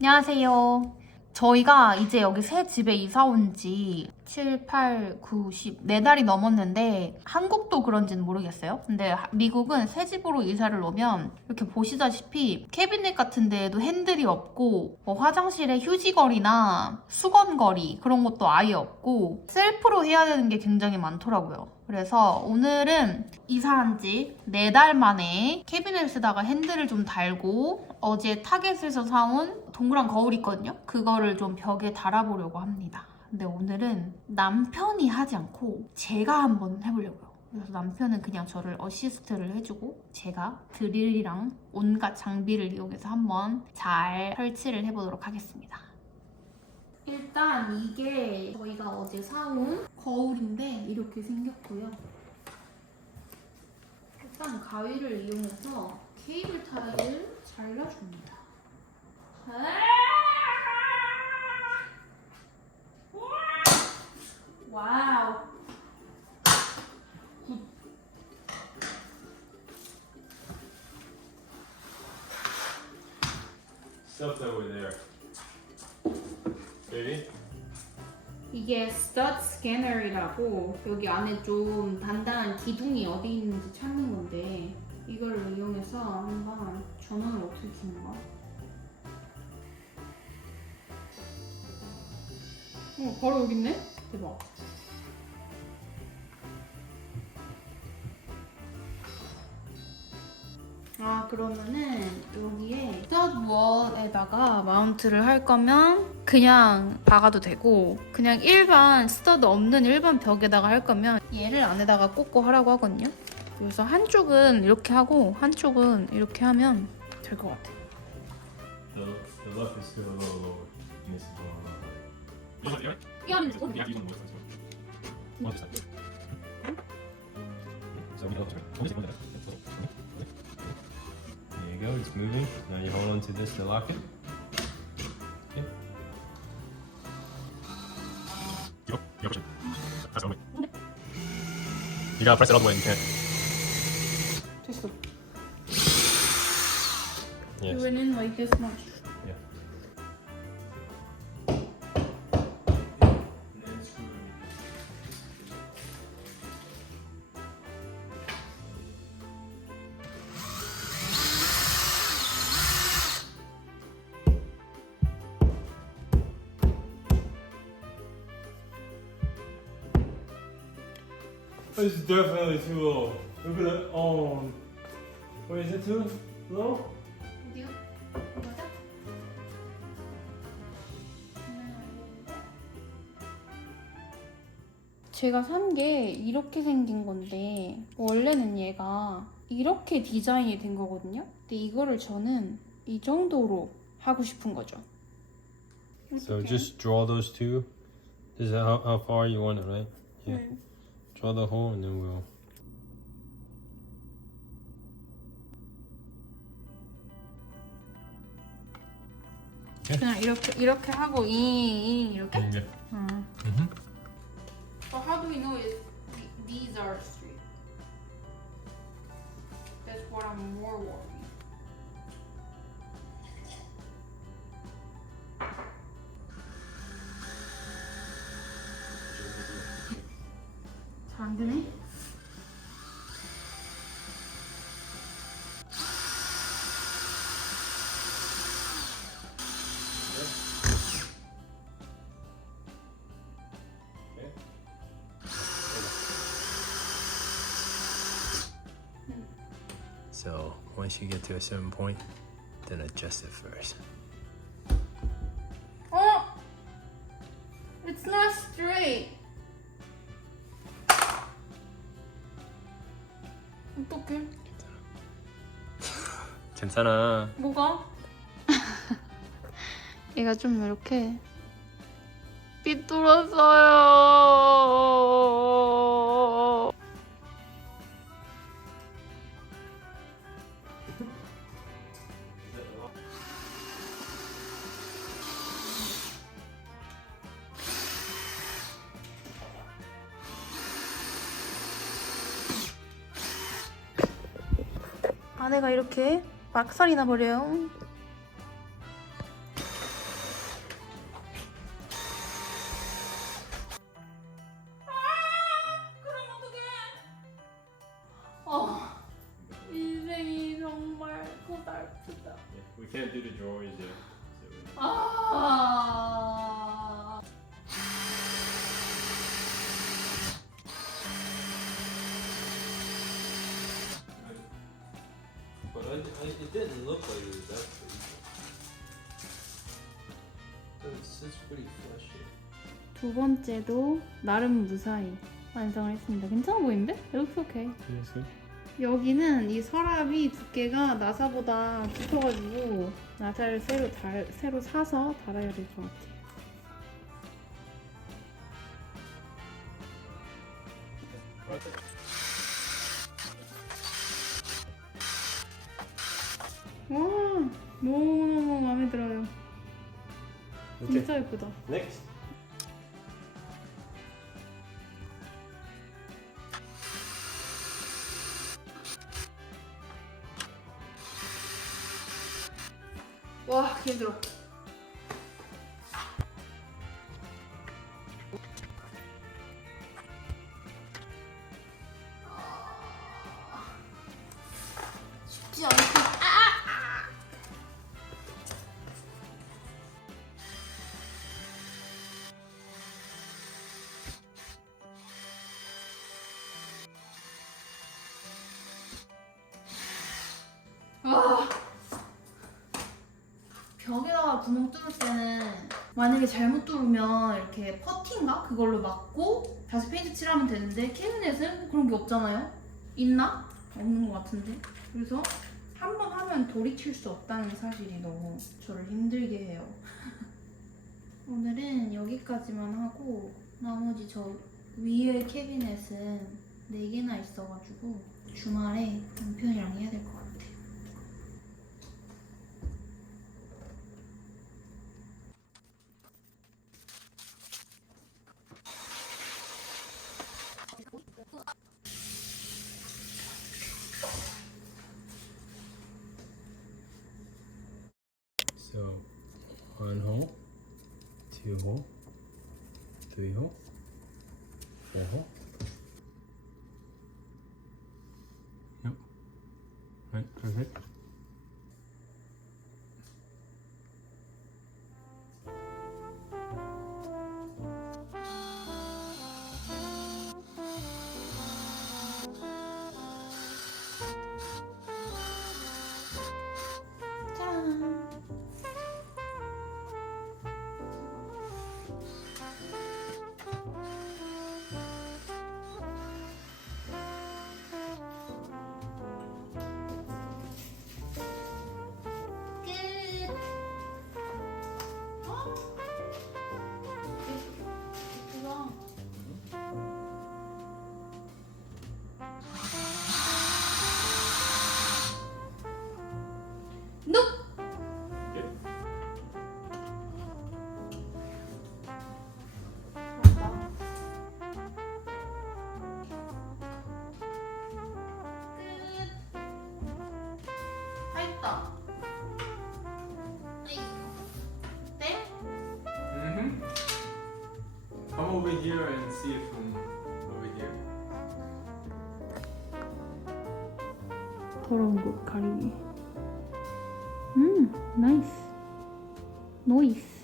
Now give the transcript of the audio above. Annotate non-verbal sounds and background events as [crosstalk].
안녕하세요. 저희가 이제 여기 새 집에 이사 온 지 7, 8, 9, 10, 4달이 넘었는데 한국도 그런지는 모르겠어요. 근데 하- 미국은 새 집으로 이사를 오면 이렇게 보시다시피 캐비넷 같은 데에도 핸들이 없고 뭐 화장실에 휴지거리나 수건거리 그런 것도 아예 없고 셀프로 해야 되는 게 굉장히 많더라고요. 그래서 오늘은 이사한 지 4달 만에 캐비넷에다가 핸들을 좀 달고 어제 타겟에서 사온 동그란 거울 있거든요. 그거를 좀 벽에 달아보려고 합니다. 근데 오늘은 남편이 하지 않고 제가 한번 해보려고요. 그래서 남편은 그냥 저를 어시스트를 해주고 제가 드릴이랑 온갖 장비를 이용해서 한번 잘 설치를 해보도록 하겠습니다. 일단 이게 저희가 어제 사온 거울인데 이렇게 생겼고요. 일단 가위를 이용해서 케이블 타이를 잘라줍니다. 와우. Stuff there. Baby? 이게 스터드 스캐너이라고 여기 안에 좀 단단한 기둥이 어디 있는지 찾는 건데 이걸 이용해서 한번 전원을 어떻게 켜는 거야? 어 바로 여기 있네? 대박. 아 그러면은 여기에 스터드워에다가 마운트를 할 거면 그냥 박아도 되고 그냥 일반 스터드 없는 일반 벽에다가 할 거면 얘를 안에다가 꽂고 하라고 하거든요. 그래서 한쪽은 이렇게 하고 한쪽은 이렇게 하면 될 것 같아요 The, the. There you go, it's moving. Now you hold on to this to lock it. Okay. Your pushing. That's the way. You gotta press it all the way, you can't. Just look. Yes. You went in like this much. It's definitely too low. Look at it. Um, wait, is it too low? 어디요? 맞아? 제가 산 게 이렇게 생긴 건데 원래는 얘가 이렇게 디자인이 된 거거든요. 근데 이거를 저는 이 정도로 하고 싶은 거죠. So just draw those two. This is how, how far you want it, right? Yeah. 응. Draw the hole and then we'll. 그냥 이렇게 이렇게 하고 이, 이 이렇게. Yeah. 응. Mm-hmm. But how do we know if th- these are straight? That's what I'm more worried. So once you get to a certain point, then adjust it first. Oh! It's not straight. 어떡해? [laughs] 괜찮아. 뭐가? [laughs] 얘가 좀 이렇게 삐뚤었어요. 안에가 이렇게 막살이 나 버려요. Didn't look like it was that. So it's, it's pretty fleshy. 두 번째도 나름 무사히 완성을 했습니다. 괜찮아 보이는데? It looks okay. Yes, sir. 여기는 이 서랍이 두께가 나사보다 깊어가지고 나사를 새로 달, 새로 사서 달아야 될 것 같아요. 와, 너무너무 마음에 들어요. 진짜 예쁘다. Next. 와, 힘들어. 쉽지 않게. 구멍 뚫을 때는 만약에 잘못 뚫으면 이렇게 퍼팅가 그걸로 막고 다시 페인트 칠하면 되는데 캐비넷은 그런 게 없잖아요? 있나? 없는 것 같은데 그래서 한 번 하면 돌이킬 수 없다는 사실이 너무 저를 힘들게 해요 [laughs] 오늘은 여기까지만 하고 나머지 저 위에 캐비넷은 4개나 있어가지고 주말에 남편이랑 해야 될 것 같아요 So, one hole, two hole, three hole, four hole. Yep. Right, perfect. Over here and see it from over here. 더러운 곳 가리기. 음, 나이스. 노이스.